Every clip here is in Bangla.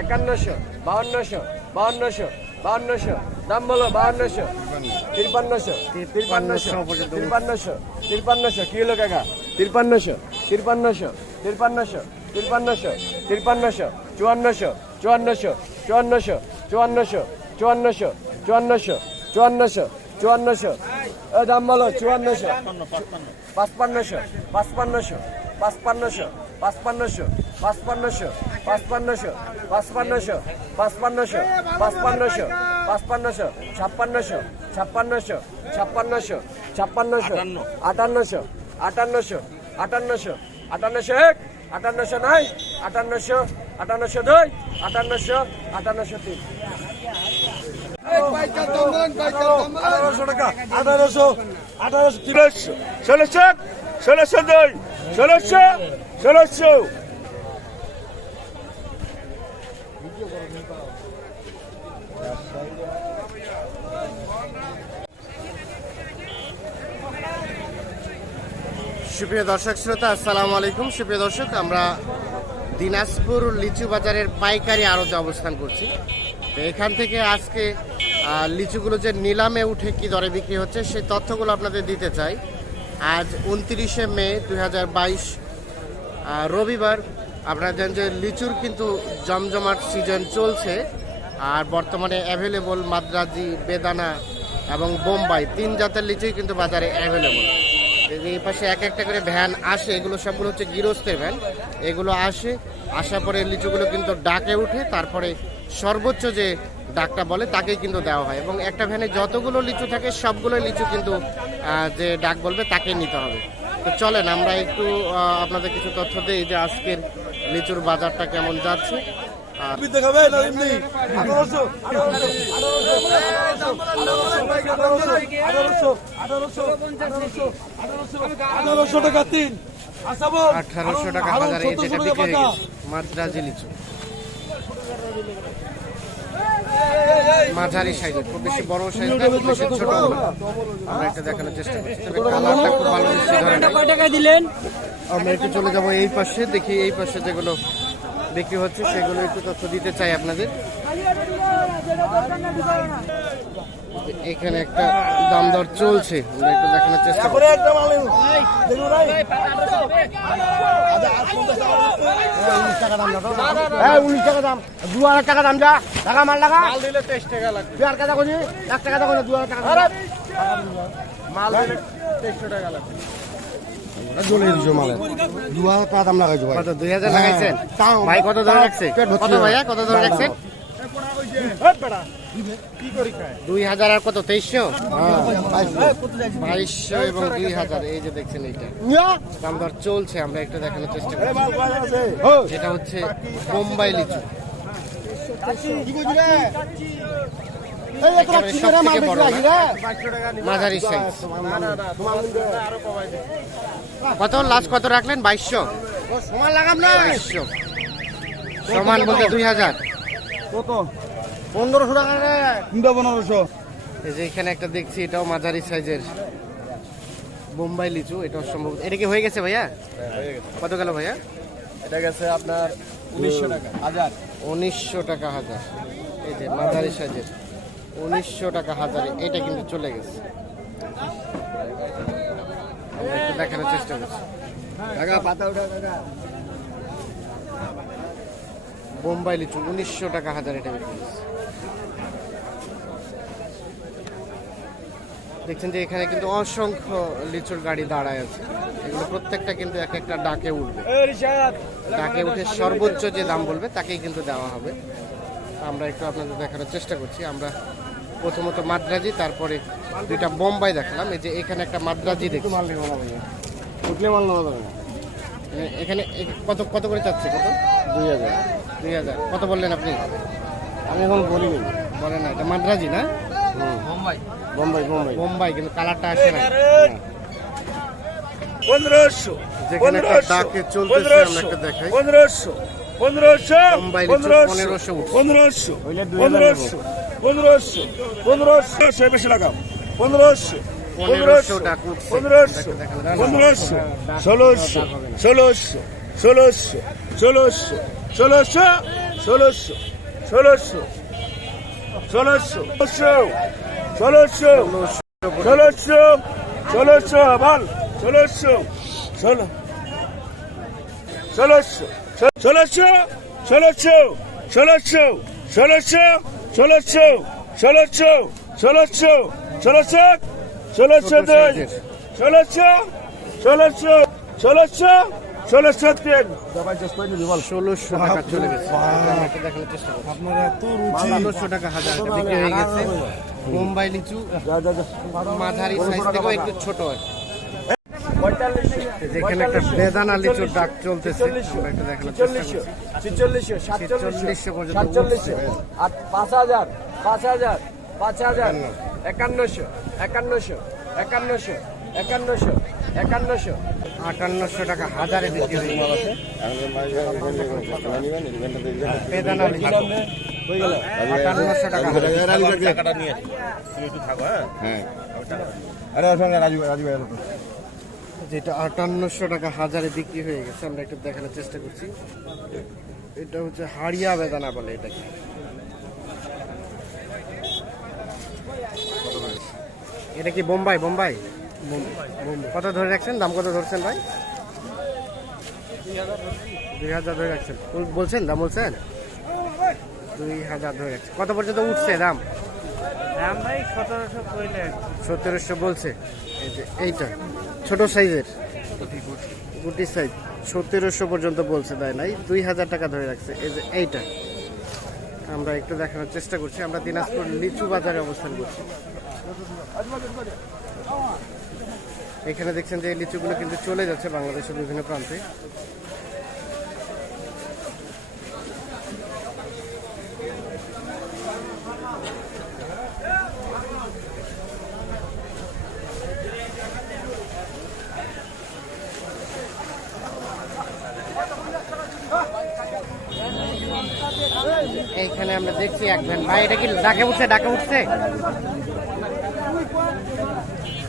একান্নশো, বাউন্নশো বাউন্নশো বাউন্নশো, দাম বলো, বাউন্নশো, তিরপান্নশো তিরপান্নশো তিরপান্নশো তিরপান্নশো, কি হলো কাকা? তিরপান্নশো তিরপান্নশো তিরপান্নশো তিরপান্নশো তিরপান্নশো, চুয়ান্নশো চুয়ান্নশো চুয়ান্নশো চুয়ান্নশো চুয়ান্নশো চুয়ান্নশো চুয়ান্নশো চুয়ান্নশো দাম বলো, চুয়ান্নশো, পাঁচপান্নশো পাঁচপান্নশো পাঁচপান্নশো পাঁচপান্নশো পাঁচপান্নশো পাঁচপান্নশো পাঁচপান্নশো পাঁচপান্নশো পাঁচপান্নশো পাঁচপান্নশো ছাপ্পান্নশো ছাপ্পান্নশো ছাপ্পান্নশো ছাপ্পান্নশো আটান্নশো আটান্নশো আটান্নশো আটান্নশো এক আটান্নশো নাই আটান্নশো আটান্নশো দুই আটান্নশো আটান্নশো তিন। আঠারোশো টাকা আঠারোশো আঠারোশো ষোলোশো ষোলোশো দুই ষোলোশো সুপ্রিয় দর্শক শ্রোতা, আসসালামু আলাইকুম। সুপ্রিয় দর্শক, আমরা দিনাজপুর লিচু বাজারের পাইকারি আড়তে অবস্থান করছি। তো এখান থেকে আজকে লিচুগুলো যে নিলামে উঠে কি দরে বিক্রি হচ্ছে, সেই তথ্যগুলো আপনাদের দিতে চাই। আজ উনত্রিশে মে দু হাজার বাইশ রবিবার। আপনারা জানেন যে লিচুর কিন্তু জমজমাট সিজন চলছে, আর বর্তমানে অ্যাভেলেবল মাদ্রাজি, বেদানা এবং বোম্বাই, তিন জাতের লিচুই কিন্তু বাজারে অ্যাভেলেবল এই পাশে এক একটা করে ভ্যান আসে, এগুলো সবগুলো হচ্ছে গৃহস্থের ভ্যান। এগুলো আসে, আসার পরে লিচুগুলো কিন্তু ডাকে উঠে, তারপরে সর্বোচ্চ যে ডাকটা বলে, তাকেই কিন্তু দেওয়া হয়। এবং একটা ভ্যানে যতগুলো লিচু থাকে সবগুলো লিচু কিন্তু যে ডাক বলবে, তাকে নিতে হবে। তো চলেন, আমরা একটু আপনাদের কিছু তথ্য দিই যে আজকের লিচুর বাজারটা কেমন যাচ্ছে। আঠারোশো টাকা বাজারে মাদ্রাজি লিচু। মাঝারি সাইজ খুব বেশি বড় সাইজ না খুব বেশি ছোট না। আমরা এটা দেখানোর চেষ্টা করছি তবে কালারটা খুব ভালো নাই। টাকা দিলেন আমরা একটু চলে যাব এই পাশে দেখি এই পাশে যেগুলো বিক্রি হচ্ছে সেগুলো একটু তথ্য দিতে চাই আপনাদের এখানে একটা দাম দর চলছে আমরা একটু দেখানোর চেষ্টা করি। হ্যাঁ উনিশ টাকা দাম দু হাজার টাকা দাম যা টাকা মাল টাকা দিলে তেইশ টাকা লাগবে। দু হাজার টাকা করছি এক টাকা দাম দু হাজার টাকা মাল দিলে তেইশশো টাকা লাগবে। জ্বলে দিছো মালে। দু হাজার টাকা দাম লাগাইছো ভাই। কত দুই হাজার লাগাইছেন? ভাই কত ধরে রাখছে? কত ভাইয়া কত ধরে রাখছেন? দুই হাজার আর কত? তেইশশো? বাইশশো। এবং দুই হাজার। এই যে দেখছেন এইটা। দাম দর চলছে আমরা একটু দেখানোর চেষ্টা করি মাল বাজার যেটা হচ্ছে বোম্বাই লিচু? মাঝারি সাইজ কত? লাস্ট কত রাখলেন? বাইশশো। সমান লাগাম না বাইশশো। সমান বলতে দুই হাজার। কত? পনেরোশো টাকা রে। তিনটা পনেরোশো? এই যে এখানে একটা দেখছি এটাও মাঝারি সাইজের। বোম্বাই লিচু এটাও সম্ভব। এটা কি হয়ে গেছে ভাইয়া? কত গেল ভাইয়া? এটা গেছে আপনার উনিশশো টাকা হাজার। উনিশশো টাকা হাজার। এই যে মাঝারি সাইজের। উনিশশো টাকা হাজারে। এটা কিন্তু চলে গেছে। দেখানোর চেষ্টা করছি। টাকা পাতা উঠা টাকা। বোম্বাই লিচু উনিশশো টাকা হাজার এটা বিক্রি। দেখছেন যে এখানে কিন্তু অসংখ্য লিচুর গাড়ি দাঁড়ায় আছে। এগুলো প্রত্যেকটা কিন্তু এক একটা ডাকে উঠবে। ডাকে উঠে সর্বোচ্চ যে দাম বলবে তাকেই কিন্তু দেওয়া হবে। আমরা একটু আপনাদের দেখানোর চেষ্টা করছি। আমরা প্রথমত মাদ্রাজি তারপরে দুইটা বোম্বাই দেখালাম। এই যে এখানে একটা মাদ্রাজি যাবে এখানে কত কত করে চাচ্ছে? কত? দুই হাজার। দুই হাজার কত বললেন আপনি আমি এখন বলিনি বলেন না এটা মাদ্রাজি না মুম্বাই বোম্বাই বোম্বাই বোম্বাই কিন্তু কালারটা আসে না পনেরোশো যেখানে একটা ডাকে চলতেছে আমরা একটা দেখাই পনেরোশো পনেরোশো বোম্বাই পনেরোশো। পনেরোশো হইলে পনেরোশো পনেরোশো পনেরোশো সে বেশি লাগাও পনেরোশো পনেরোশো পনেরোশো পনেরোশো ষোলোশো ষোলোশো ষোলোশো ষোলোশো ষোলোশো ষোলোশো ষোলোশো ষোলোশো ষোলোশো ষোলোশো ষোলোশো বল ষোলোশো ষোলো ষোলোশো ষোলোশো ষোলোশো ষোলোশো ষোলোশো ষোলোশো ষোলোশো ষোলোশো ষোলোশো ষোলোশো ষোলোশো ষোলোশো ষোলোশো ষোলোশো তিন ষোলোশো টাকা চলে গেছে। দেখানোর চেষ্টা করছি ষোলোশো টাকা হাজার বিক্রি হয়ে গেছে। মুম্বাই লিচু মাঝারি সাইজ থেকেও একটু ছোট হয়। যেখানে একটা বেদানা লিচুর ডাক চলতেছে করছি। ছিচল্লিশশো ছেচল্লিশশো সাতচল্লিশশো আর পাঁচ হাজার পাঁচ হাজার পাঁচ হাজার একান্নশো একান্নশো একান্নশো একান্নশো। একান্নশো। আটান্নশো টাকা হাজারে বিক্রি হয়ে গেছে বেদানা হাজার। যেটা আটান্নশো টাকা হাজারে বিক্রি হয়ে গেছে, আমরা একটু দেখানোর চেষ্টা করছি। এটা হচ্ছে হাড়িয়া বেদানা বলে এটাকে। এটা কি বোম্বাই? বোম্বাই? কত ধরে রাখছেন? দাম কত ধরছেন ভাই? দুই হাজার ধরে রাখছেন। বলছেন দাম বলছেন? দুই হাজার ধরে রাখছেন। কত পর্যন্ত উঠছে দাম? দাম ভাই সতেরোশো সতেরোশো বলছে। এই যে এইটা ছোট সাইজের। গুটি সাইজ। সতেরোশো পর্যন্ত বলছে তাই নাই দুই হাজার টাকা ধরে রাখছে। এই যে এইটা। আমরা একটু দেখানোর চেষ্টা করছি। আমরা দিনাজপুর লিচু বাজারে অবস্থান করছি। এখানে দেখছেন যে এই লিচুগুলো কিন্তু চলে যাচ্ছে বাংলাদেশের বিভিন্ন প্রান্তে। এইখানে আমরা দেখছি এক ভাই, এটা কি ডাকে উঠছে? ডাকে উঠছে?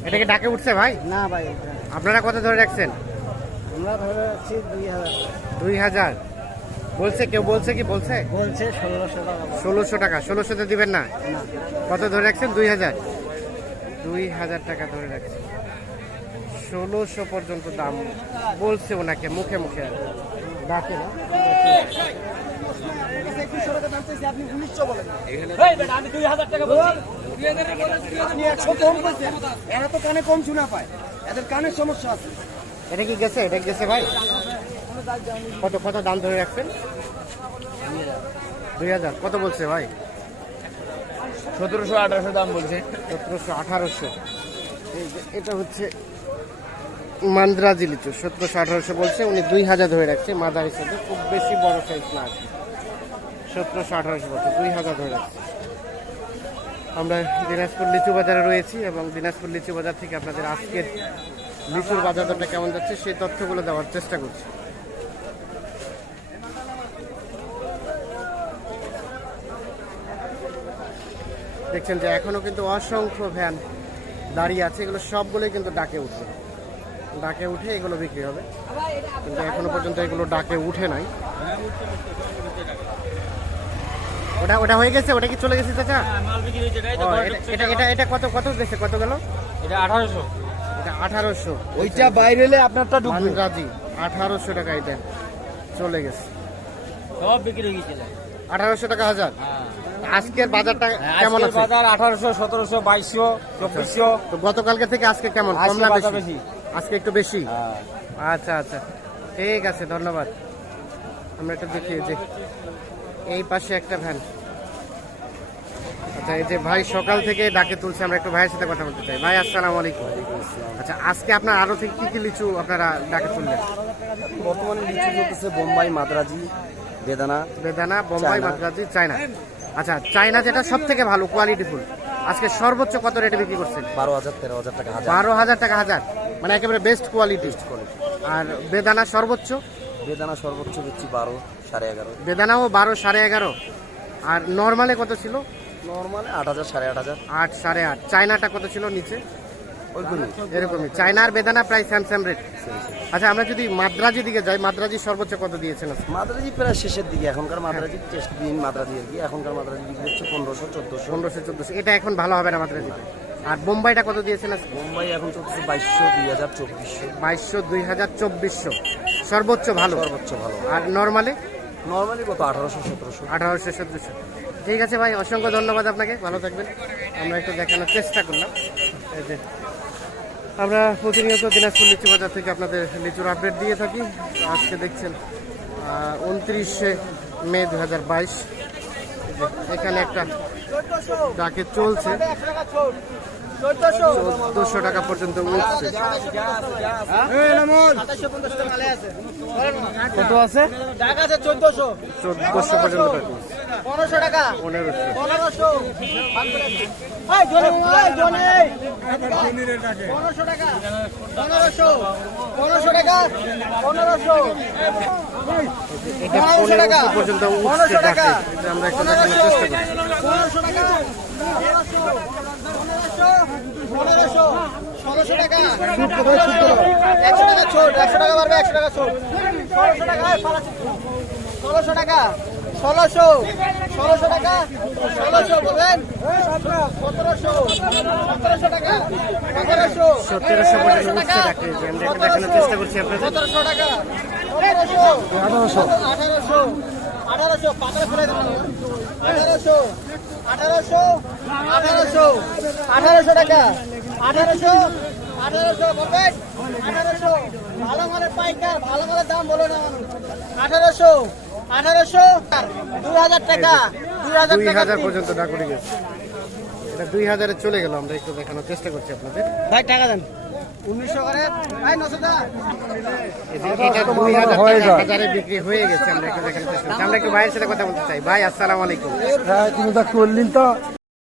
এটা কি ডাকে উঠছে ভাই? না ভাই আপনারা কত ধরে রাখছেন? আমরা ধরে রাখছি দুই হাজার। দুই হাজার। বলছে কেউ বলছে কি? বলছে? বলছে ষোলোশো টাকা ষোলোশো টাকা। ষোলোশোতে দিবেন না? কত ধরে রাখছেন? দুই হাজার। দুই হাজার টাকা ধরে রাখছেন ষোলোশো পর্যন্ত দাম। বলছে ওনাকে মুখে মুখে একশো কম এরা তো কানে কম শোনা পায় এদের কানের সমস্যা আছে এটা কি গেছে? এটা গেছে ভাই? কত কত দাম ধরে রাখছেন? দুই হাজার। কত বলছে ভাই? সতেরোশো আঠারোশো দাম বলছে। সতেরোশো আঠারোশো। এটা হচ্ছে মান্দ্রাজি লিচু। সতেরোশো আঠারোশো বলছে। উনি দুই হাজার ধরে রাখছে। মাদার হিসেবে খুব বেশি বড় সাইজ না সতেরোশো আঠারোশো বছর, দুই হাজার ধরে রাখছে। আমরা দিনাজপুর লিচু বাজারে রয়েছি এবং দিনাজপুর লিচু বাজার থেকে আপনাদের আজকের লিচুর বাজার দরটা কেমন যাচ্ছে সেই তথ্যগুলো দেওয়ার চেষ্টা করছি। দেখছেন যে এখনও কিন্তু অসংখ্য ভ্যান দাঁড়িয়ে আছে, এগুলো সবগুলোই কিন্তু ডাকে উঠছে ডাকে উঠে এগুলো বিক্রি হবে। কিন্তু এখনও পর্যন্ত এগুলো ডাকে উঠে নাই। ওটা ওটা হয়ে গেছে ওটা কি চলে গেছে চাচা? মাল বিক্রি হয়েছে ও, এটা- এটা এটা এটা কত কত গেছে কত গেল? এটা আঠারোশো। এটা আঠারোশো। ওইটা বাইরে এলে আপনারটা ঢুকবে। মানরাজি আঠারোশো টাকা এটা। চলে গেছে। সব বিক্রি হয়ে গেছিল আঠারোশো টাকা হাজার? আজকের বাজারটা কেমন আছে? বাজার আঠারোশো সতেরোশো বাইশশো চব্বিশশো। তো গতকালকে থেকে আজকে কেমন? কম না বেশি। আজকে একটু বেশি? আচ্ছা আচ্ছা। ঠিক আছে ধন্যবাদ। আমরা একটু দেখি এই যে এই পাশে একটা ভ্যান। আচ্ছা এই যে ভাই সকাল থেকে ডাকে তুলছে আমরা একটু ভাইয়ের সাথে কথা বলতে চাই। ভাই আসসালামু আলাইকুম। আচ্ছা আজকে আপনার আরও থেকে কি কি লিচু আপনারা ডাকে তুললেন? বর্তমানে লিচু চলতেছে বোম্বাই মাদ্রাজি বেদানা। বেদানা বোম্বাই মাদ্রাজি চায়না। আচ্ছা চায়না যেটা সব থেকে ভালো কোয়ালিটি ফুল আজকে সর্বোচ্চ কত রেটে বিক্রি করছেন? বারো হাজার তেরো হাজার টাকা বারো হাজার টাকা হাজার। মানে একেবারে বেস্ট কোয়ালিটি আর বেদানা সর্বোচ্চ? বেদানা সর্বোচ্চ দিচ্ছি বারো সাড়ে এগারো। বেদানাও বারো সাড়ে এগারো। আর নর্মালে কত ছিল? নর্মাল আট হাজার সাড়ে আট হাজার। আট সাড়ে আট। চায়নাটা কত ছিল নিচে? ওইগুলি। এরকমই। চায়নার বেদানা প্রায় স্যাম স্যাম রেট আচ্ছা আমরা যদি মাদ্রাজি দিকে যাই মাদ্রাজি সর্বোচ্চ কত দিয়েছেন মাদ্রাজি প্রায় শেষের দিকে এখনকার মাদ্রাজি টেস্ট দিন মাদ্রাজি আর কি। এখনকার মাদ্রাজি বিক্রি হচ্ছে পনেরোশো চোদ্দোশো। পনেরোশো চোদ্দোশো। এটা এখন ভালো হবে না মাদ্রাজি? আর বোম্বাইটা কত দিয়েছেন মুম্বাই এখন চলতেছে বাইশশো দুই হাজার চব্বিশশো। বাইশশো দুই হাজার চব্বিশশো। সর্বোচ্চ ভালো? সর্বোচ্চ ভালো। আর নর্মালি নর্মালি কত? আঠারোশো সতেরোশো। আঠারোশো চোদ্দোশো ঠিক আছে ভাই অসংখ্য ধন্যবাদ আপনাকে। ভালো থাকবেন। আমরা একটু দেখানোর চেষ্টা করলাম। এই যে আমরা প্রতিনিয়ত দিনাজপুর লিচু বাজার থেকে আপনাদের লিচুর আপডেট দিয়ে থাকি। আজকে দেখছেন উনত্রিশে মে দু হাজার বাইশ এখানে একটা ডাকে চলছে। চোদ্দশো টাকা পর্যন্ত উঠছে। কত আছে? চোদ্দশো। পর্যন্ত। পনেরোশো টাকা। পনেরোশো। পনেরোশো। পনেরোশো টাকা। পনেরোশো। পনেরোশো টাকা। পনেরোশো। পনেরোশো টাকা। পনেরোশো পনেরোশো টাকা। করি পনেরোশো। টাকা। পনেরোশো। ষোলোশো টাকা। একশো টাকা ছোট একশো টাকা পারবে একশো টাকা ছোট। ষোলোশো টাকা ষোলোশো টাকা। ষোলোশো ষোলোশো টাকা ষোলোশো বলবেন সতেরোশো সতেরোশো টাকা সতেরোশো সতেরোশো একটু দেখানোর চেষ্টা করছি আপনাদের। সতেরোশো টাকা সতেরোশো আঠারোশো। আঠারোশো আঠারোশো পাতারে ফেলে আঠারোশো আঠারোশো আঠারোশো আঠারোশো টাকা আঠারোশো আঠারোশো বলবেন আঠারোশো ভালো মালের পাইকার ভালো মালের দাম বলো না। আঠারোশো আঠারোশো দুই হাজার টাকা দুই হাজার পর্যন্ত ডাকুরি গেছে এটা দুই হাজারে চলে গেল আমরা একটু দেখানোর চেষ্টা করছি আপনাদের। ভাই টাকা দেন। উনিশশো করে ভাই নশো টাকা। এই যে এটা দুই হাজার হাজারে বিক্রি হয়ে গেছে আমরা একটু দেখানোর চেষ্টা করছি। আমরা একটু ভাইয়ের সাথে কথা বলতে চাই। ভাই আসসালামু আলাইকুম। হ্যাঁ তুমি তো করলেন তো।